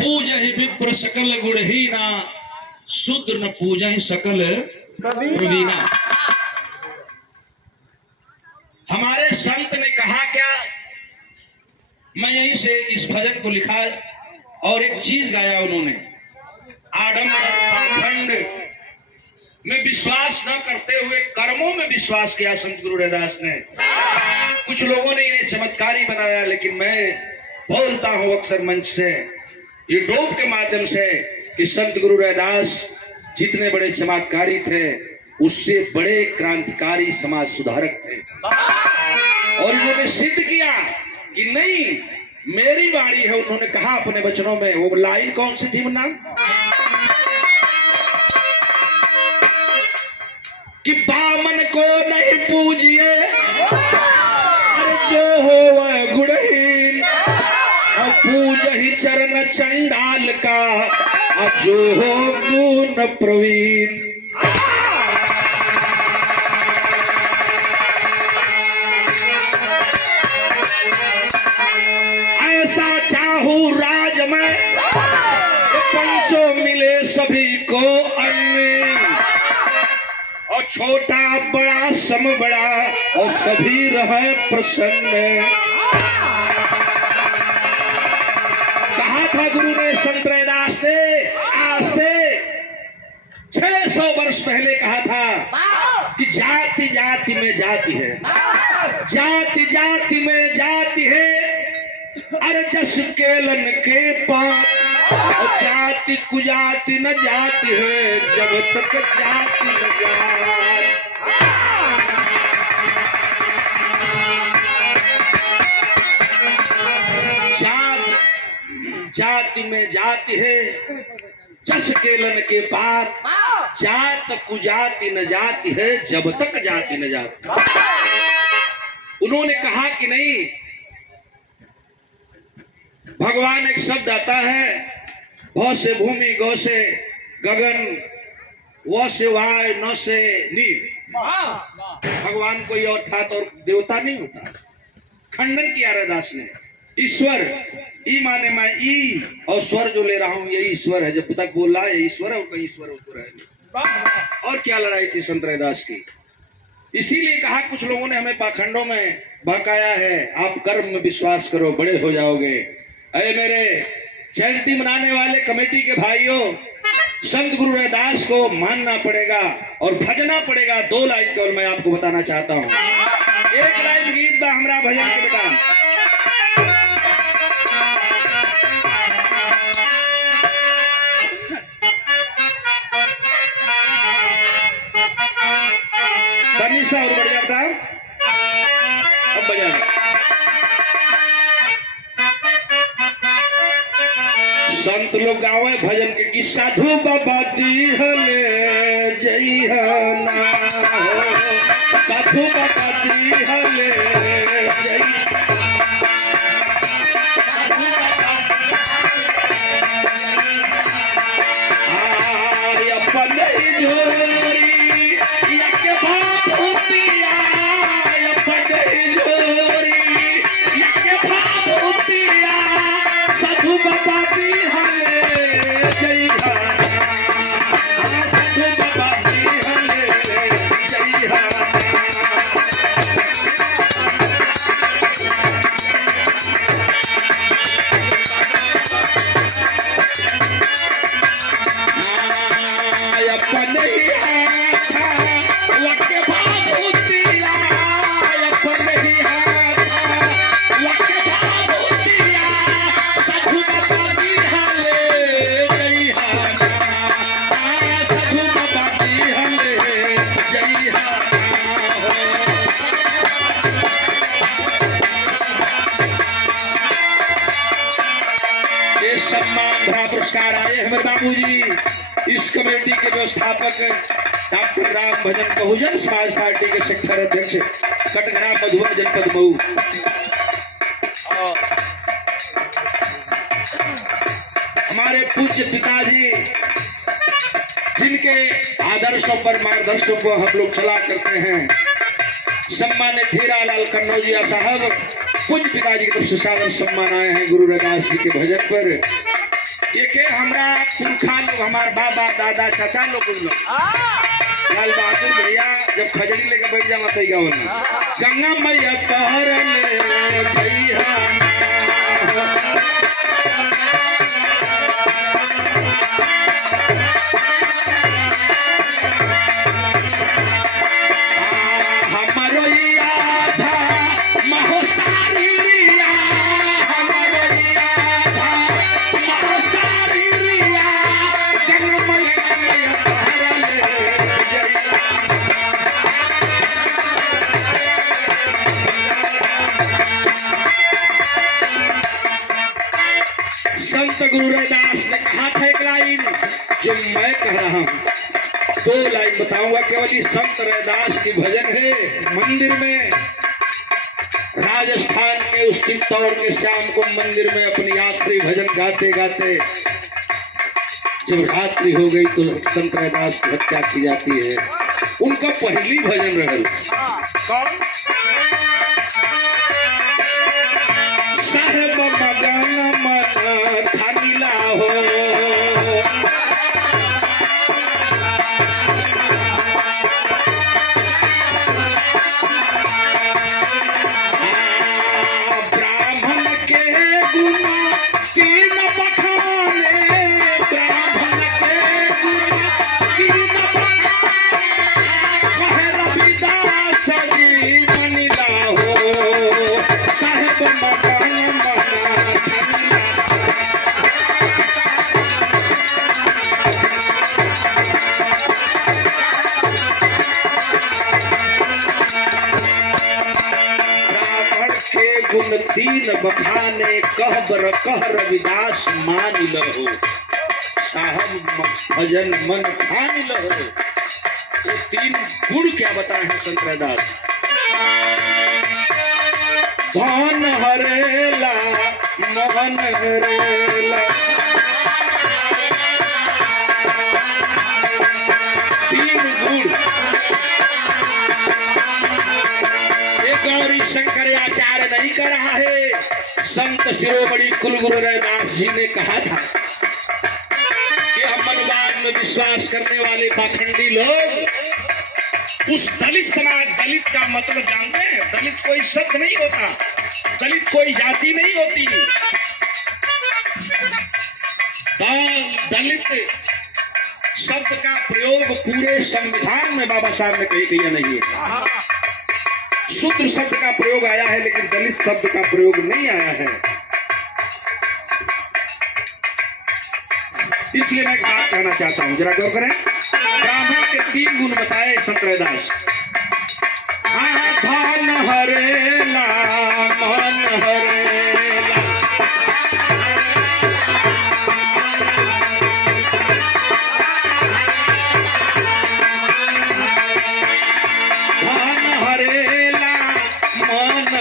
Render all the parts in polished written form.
पूज ही विप्र सकल गुणहीना, शूद्र न पूजा ही सकल प्रवीणा। हमारे संत ने कहा क्या, मैं यहीं से इस भजन को लिखा और एक चीज गाया उन्होंने। आडंबर पाखंड में विश्वास न करते हुए कर्मों में विश्वास किया संत गुरु रैदास ने। कुछ लोगों ने इन्हें चमत्कारी बनाया, लेकिन मैं बोलता हूं अक्सर मंच से, यूट्यूब के माध्यम से, कि संत गुरु रैदास जितने बड़े चमत्कारी थे उससे बड़े क्रांतिकारी समाज सुधारक थे। और इन्होंने सिद्ध किया कि नहीं, मेरी वाणी है। उन्होंने कहा अपने वचनों में, वो लाइन कौन सी थी मुन्ना, कि बामन को नहीं पूजिए जो हो वह गुणहीन, और पूज ही चरण चंडाल का जो हो गुण प्रवीण। ऐसा चाहूं राज में पंचों मिले सभी को अन्न, और छोटा बड़ा सम बड़ा और सभी रहे प्रसन्न। कहा था गुरु ने, संत रैदास ने आज से 600 वर्ष पहले कहा था कि जाति जाति में जाति है, जाति जाति में जाति है। अरे जस केलन के पात, जाति कुजाति न जाति है, जब तक जाति न जाति। जाति में जाति है, जस केलन के पात, जात कुजाति न जाति है, जब तक जाति न जाति। उन्होंने कहा कि नहीं, भगवान एक शब्द आता है, भौ से भूमि, गौ से गगन, व से वाय, न से नील। भगवान कोई और था तो देवता नहीं होता। खंडन किया रैदास ने। ईश्वर, ई माने मैं ई, और स्वर जो ले रहा हूं ये ईश्वर है। जब तक बोल रहा है ईश्वर है, कहीं ईश्वर है। और क्या लड़ाई थी संत रैदास की। इसीलिए कहा, कुछ लोगों ने हमें पाखंडों में बहकाया है, आप कर्म में विश्वास करो बड़े हो जाओगे। अरे मेरे जयंती मनाने वाले कमेटी के भाइयों, संत गुरु रैदास को मानना पड़ेगा और भजना पड़ेगा। 2 लाइन केवल मैं आपको बताना चाहता हूं। 1 लाइन गीत बा हमरा भजन के बेटा। तनिषा और बढ़िया बेटा, अब बजा। संत लोग गावे भजन के कि साधु बाबा दिहले जइहना, साधु बाबा दिहले अपन जोरी यके भाभूतिया, अपन जोरी यके भाभूतिया, साधु बाबा सम्मान भरा पुरस्कार आए हमारे बाबूजी, इस कमेटी के व्यवस्थापक डॉक्टर राम भजन बहुजन समाज पार्टी के सेक्टर अध्यक्ष कटघरा मधुबन जनपद मऊ। हमारे पूज्य पिताजी जिनके आदर्शों पर मार्गदर्शनों को हम लोग चला करते हैं, सम्मानित हीरालाल कन्नौजिया साहब, पूज्य पिताजी की तरफ से सादर सम्मान आए हैं गुरु रैदास जी के भजन पर। ये के हमरा पुरखा लोग हमार बाबा दादा चाचा लोग लाल बहादुर भैया जब खजड़ी लेके बैठ जावा तई गावन गंगा मैया तोहर ले जइहा हमरो आधा महोसारी रिया हमरो आधा महोसारी रिया गंगा मैया तोहर ले जइहा संत गुरु रविदास ने कहा था एक लाइन जो मैं कह रहा हूं, दो लाइन बताऊंगा केवल। इस संत रविदास की भजन है मंदिर में राजस्थान के उस चित्तौड़ के शाम को मंदिर में अपनी यात्री भजन गाते गाते जब रात्रि हो गई तो संत रविदास की हत्या की जाती है। उनका पहली भजन रहल साहेब मगन मन थामिला हो ब्राह्मण के गुना तीन बखाने ब्राह्मण के गुना तीन कहे रविदास जी मनिला हो साहेब मगन गुण तीन बखाने कहबर कह रविदास मान लहो साहब भजन मन ठान लहो। वो तीन गुण क्या बताए हैं संत रविदास? धन हरेला मोहन हरेला तीन गुण। गौरी शंकर आचार्य नहीं कर रहा है, संत शिरोमणि कुलगुरु रविदास जी ने कहा था कि हम मनवाद में विश्वास करने वाले पाखंडी लोग उस दलित समाज, दलित का मतलब जानते हैं? दलित कोई शब्द नहीं होता, दलित कोई जाति नहीं होती। दलित शब्द का प्रयोग पूरे संविधान में बाबा साहब ने कहीं किया नहीं है। शूद्र शब्द का प्रयोग आया है लेकिन दलित शब्द का प्रयोग नहीं आया है। इसलिए मैं एक बात कहना चाहता हूं, जरा गौर करें। ब्राह्मण के तीन गुण बताए संत रविदास। धन हरेला मन हरेला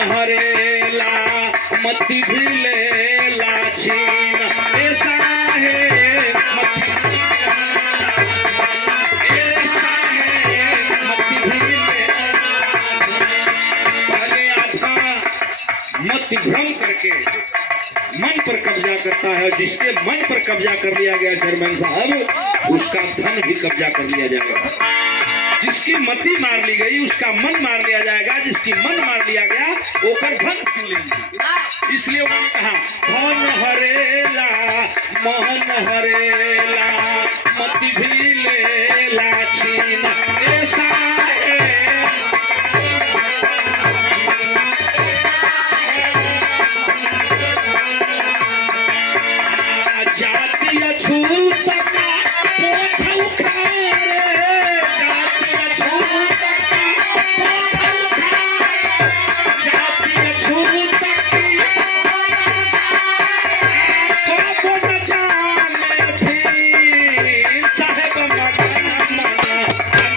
हरेला मति भी ले लाछीन ऐसा है मति ऐसा है मति भी ले। पहले आत्मा मति भ्रम करके मन पर कब्जा करता है, जिसके मन पर कब्जा कर लिया गया चेयरमैन साहब उसका धन भी कब्जा कर लिया जाएगा। जिसकी मति मार ली गई उसका मन मार लिया जाएगा, जिसकी मन मार लिया गया वो कर धन क्यों लेंगे। इसलिए उन्होंने कहा धन हरेला मोहन हरेला मति भी ले लाछीन ऐसा है। जातीय छूत का पोछौ खारे जातीय छूत का पोछौ खारे जातीय छूत की को न जाने थी साहेब मगन मन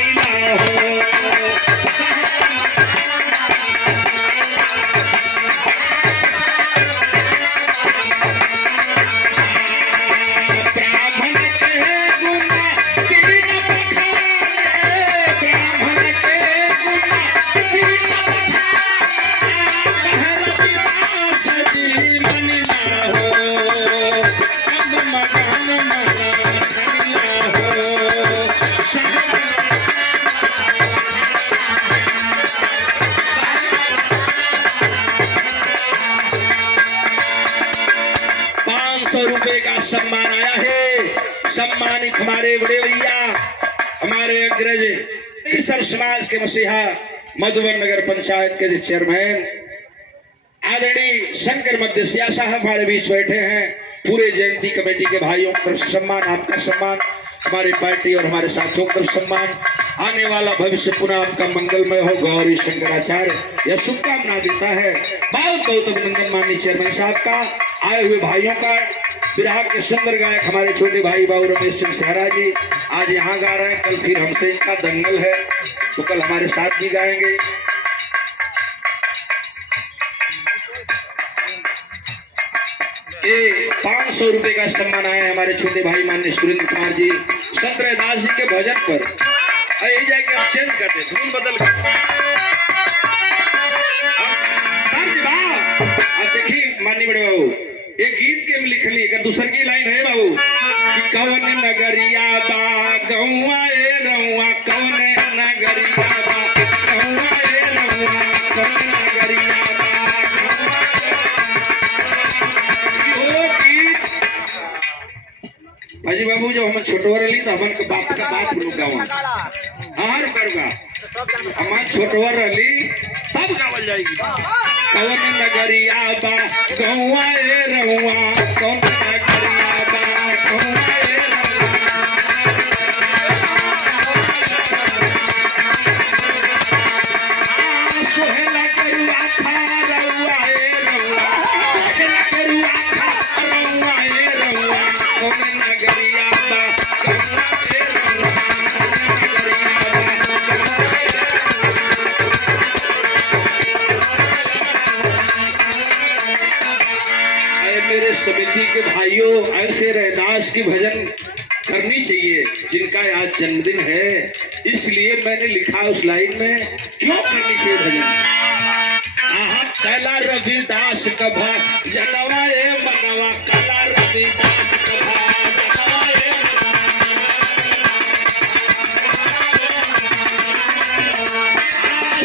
रुपए का सम्मान आया है। सम्मानित हमारे बड़े भैया, हमारे अग्रज किसर समाज के मसीहा मधुबन नगर पंचायत के चेयरमैन आदरणीय शंकर मध्यसिया साहब हमारे बीच बैठे हैं। पूरे जयंती कमेटी के भाइयों की तरफ से सम्मान, आपका सम्मान, हमारी पार्टी और हमारे साथियों की तरफ सम्मान। आने वाला भविष्य पुनः आपका मंगलमय हो। गौरी शंकराचार्य यह शुभकामना देता है। बहुत बहुत अभिनंदन माननीय चेयरमैन साहब का, आए हुए भाइयों का। बिहार के सुंदर गायक हमारे छोटे भाई बाबू रमेश चंद्र सहरा जी आज यहाँ गा रहे हैं। कल फिर हमसे इनका दंगल है तो कल हमारे साथ भी गाएंगे। ये 500 रुपए का सम्मान आया है हमारे छोटे भाई माननीय सुरेंद्र कुमार जी संत दास जी के भजन पर। यही जाके हम चेंज करते, धुन बदल कर। अब देखिए माननीय बड़े बाबू, ये गीत के लिखली का दूसर की लाइन है बाबू कि कौन नगरिया बा गौआ ए रउआ, कौन नगरिया बा गौआ ए रउआ, कौन नगरिया बा। अजी बाबू जब हम छोटवर रही तो हमन के बाप का बाप लोग गावा, हाँ रुका हमार छोटवर रही सब गावल जाएगी। कौन नगरिया बा गौआ ए रउआ, कौन नगरिया बा गौआ ए रउआ। सोहेला करुआ खा रउआ ए रउआ, सोहेला करुआ खा रउआ ए रउआ, कौन नगरिया बा गौआ ए रउआ, कौन नगरिया बा गौआ ए रउआ। मेरे समिति के भाइयों, ऐसे रैदास की भजन करनी चाहिए जिनका आज जन्मदिन है, इसलिए मैंने लिखा उस लाइन में क्यों करनी चाहिए भजन। कला रविदास कभा जनवा ए मनवा, कला रविदास कभा जनवा ए मनवा।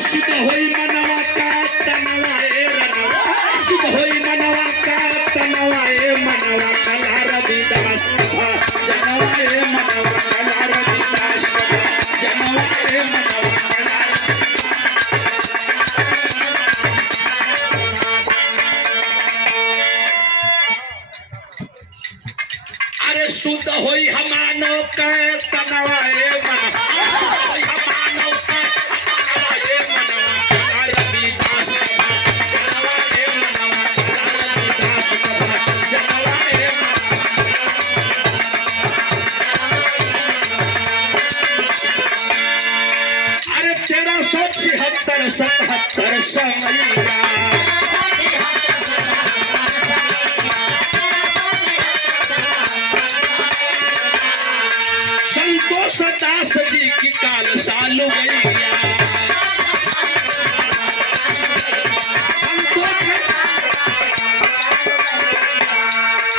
सुध होई मनवा का तनवा ए रनवा, सुध होई मनवा का तनवा ए मनवा, कला रविदास कभा जनवा ए मनवा, कला रविदास कभा जनवा ए मनवा, कला। अरे शुद्ध होई हमानो का तनवा ए मनवा, शुद्ध होई हमानो का तनवा ए मनवा, कला रविदास कभा जनवा ए मनवा, कला रविदास कभा जनवा ए मनवा। अरे 1376 77 समैया, संतोष दास जी की काल सालू गैया,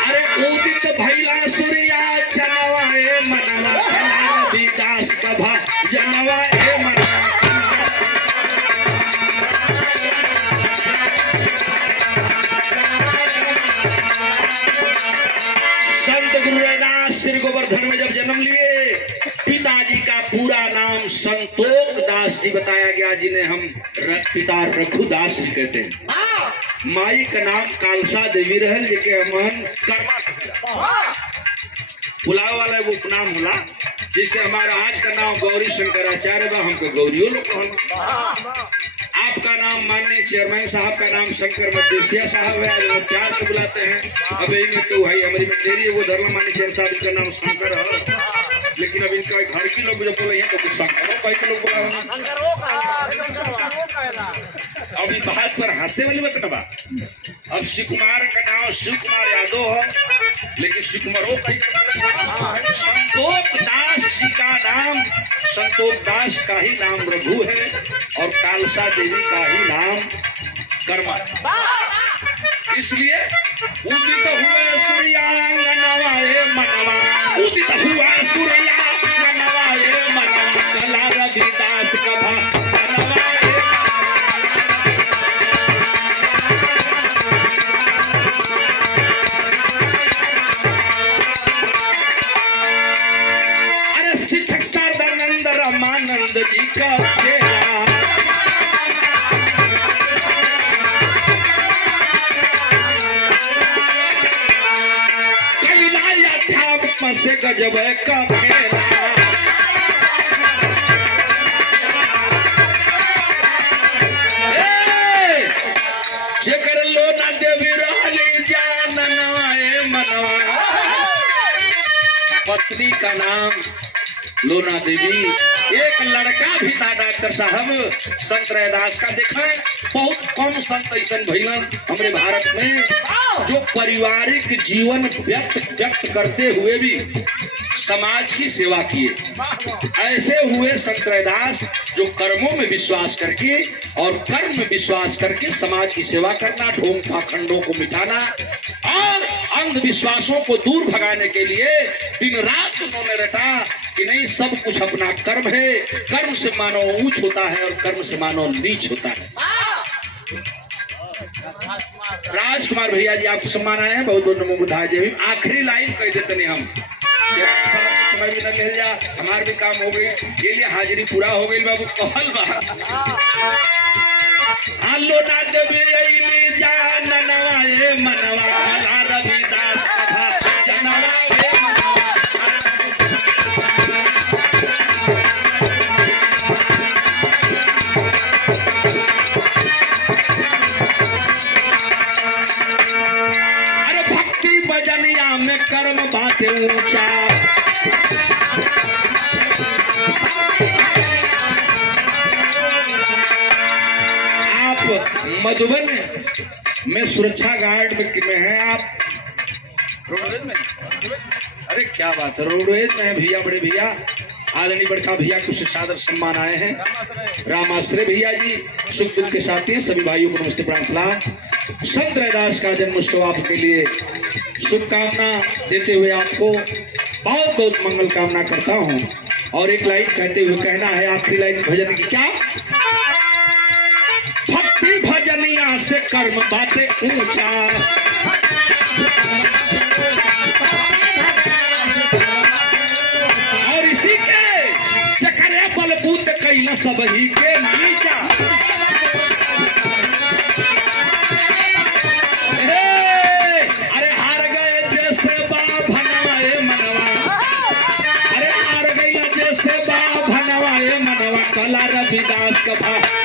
अरे उदित भैला सूर्या जनवा ए मनवा, कला रविदास कभा जनवा ए मनवा। संत गुरु रैदास श्री गोवर्धन में जब जन्म लिए, पिताजी का पूरा नाम संतोष दास जी बताया गया, जिन्हें हम पिता रघुदास जी कहते हैं। माई का नाम कालसा देवी रहल, जेके हमन कर्मा पुलाव वाला वो नाम होला। जैसे हमारा आज का नाम गौरी शंकराचार्य बा, हमको गौरियो लोग कहना। आपका नाम माननीय चेयरमैन साहब का नाम शंकर मध्यसिया साहब है, लोग प्यार से बुलाते हैं। अब इनमें तो भाई हमारी में देरी है, वो धर्म माननीय चेयर साहब, इनका नाम शंकर है, लेकिन अब इनका घर की लोग जब बोले हैं तो कुछ शंकरों कहीं के लोग बोला। अब ये बात पर हंसे वाली बात ना बा। अब शिव कुमार का नाम शिव कुमार यादव है, लेकिन शिव कुमारों कहीं संतोष दास जी का नाम, संतोष दास का ही नाम रघु है और कालसा देवी का ही नाम कर्मा। इसलिए उदित हुए सूर्या नवाए मनवा, उदित हुआ सूर्या नवाए मनवा, कला रविदास कभा नवाए। गोविंद जी का चेला। कैलाया अध्यात्म से गजब का खेला। जेकर लोना देवी रहली जानवा मनवा। पत्नी का नाम लोना देवी। एक लड़का भी था डॉक्टर साहब संत रैदास का। देखा बहुत कम संत ऐसा भैलन हमारे भारत में जो पारिवारिक जीवन व्यक्त करते हुए भी समाज की सेवा किए। ऐसे हुए संत रैदास जो कर्मों में विश्वास करके और कर्म में विश्वास करके समाज की सेवा करना, ढोंग पाखंडों को मिटाना और अंधविश्वासों को दूर भगाने के लिए दिन रात उन्होंने रटा कि नहीं, सब कुछ अपना कर्म है। कर्म से मानव ऊंच होता है और कर्म से मानव नीच होता है। राजकुमार भैया जी आपको सम्मान आए हैं, बहुत बहुत नमो बुद्धाय जय भीम। आखिरी लाइन कह देते नहीं हम समय भी न ले जा, हमार भी काम हो गई, ये लिए हाजिरी पूरा हो गई बाबू। कहल लोना देवी जानवा मनवा रविदास कथा जनवा भजनिया में कर्म बातें ऊंचा। आप मधुबन में सुरक्षा गार्ड में हैं आप? रोडवेज में? अरे क्या बात है, रोडवेज में है भैया, बड़े भैया आदरणीय बड़का भैया कुछ सादर सम्मान आए हैं। रामाश्रय भैया जी सुख दुख के साथी हैं। सभी भाइयों को नमस्ते प्रणाम सलाम। संत रैदास का जन्मोत्सव आपके लिए शुभकामना देते हुए आपको बहुत बहुत मंगल कामना करता हूँ। और एक लाइन कहते हुए कहना है, आखिरी लाइन भजन की, क्या भक्ति भजनिया से कर्म बातें ऊंचा। और इसी के चकरे बलबूत कैला सब ही के नीचा। रविदास कथा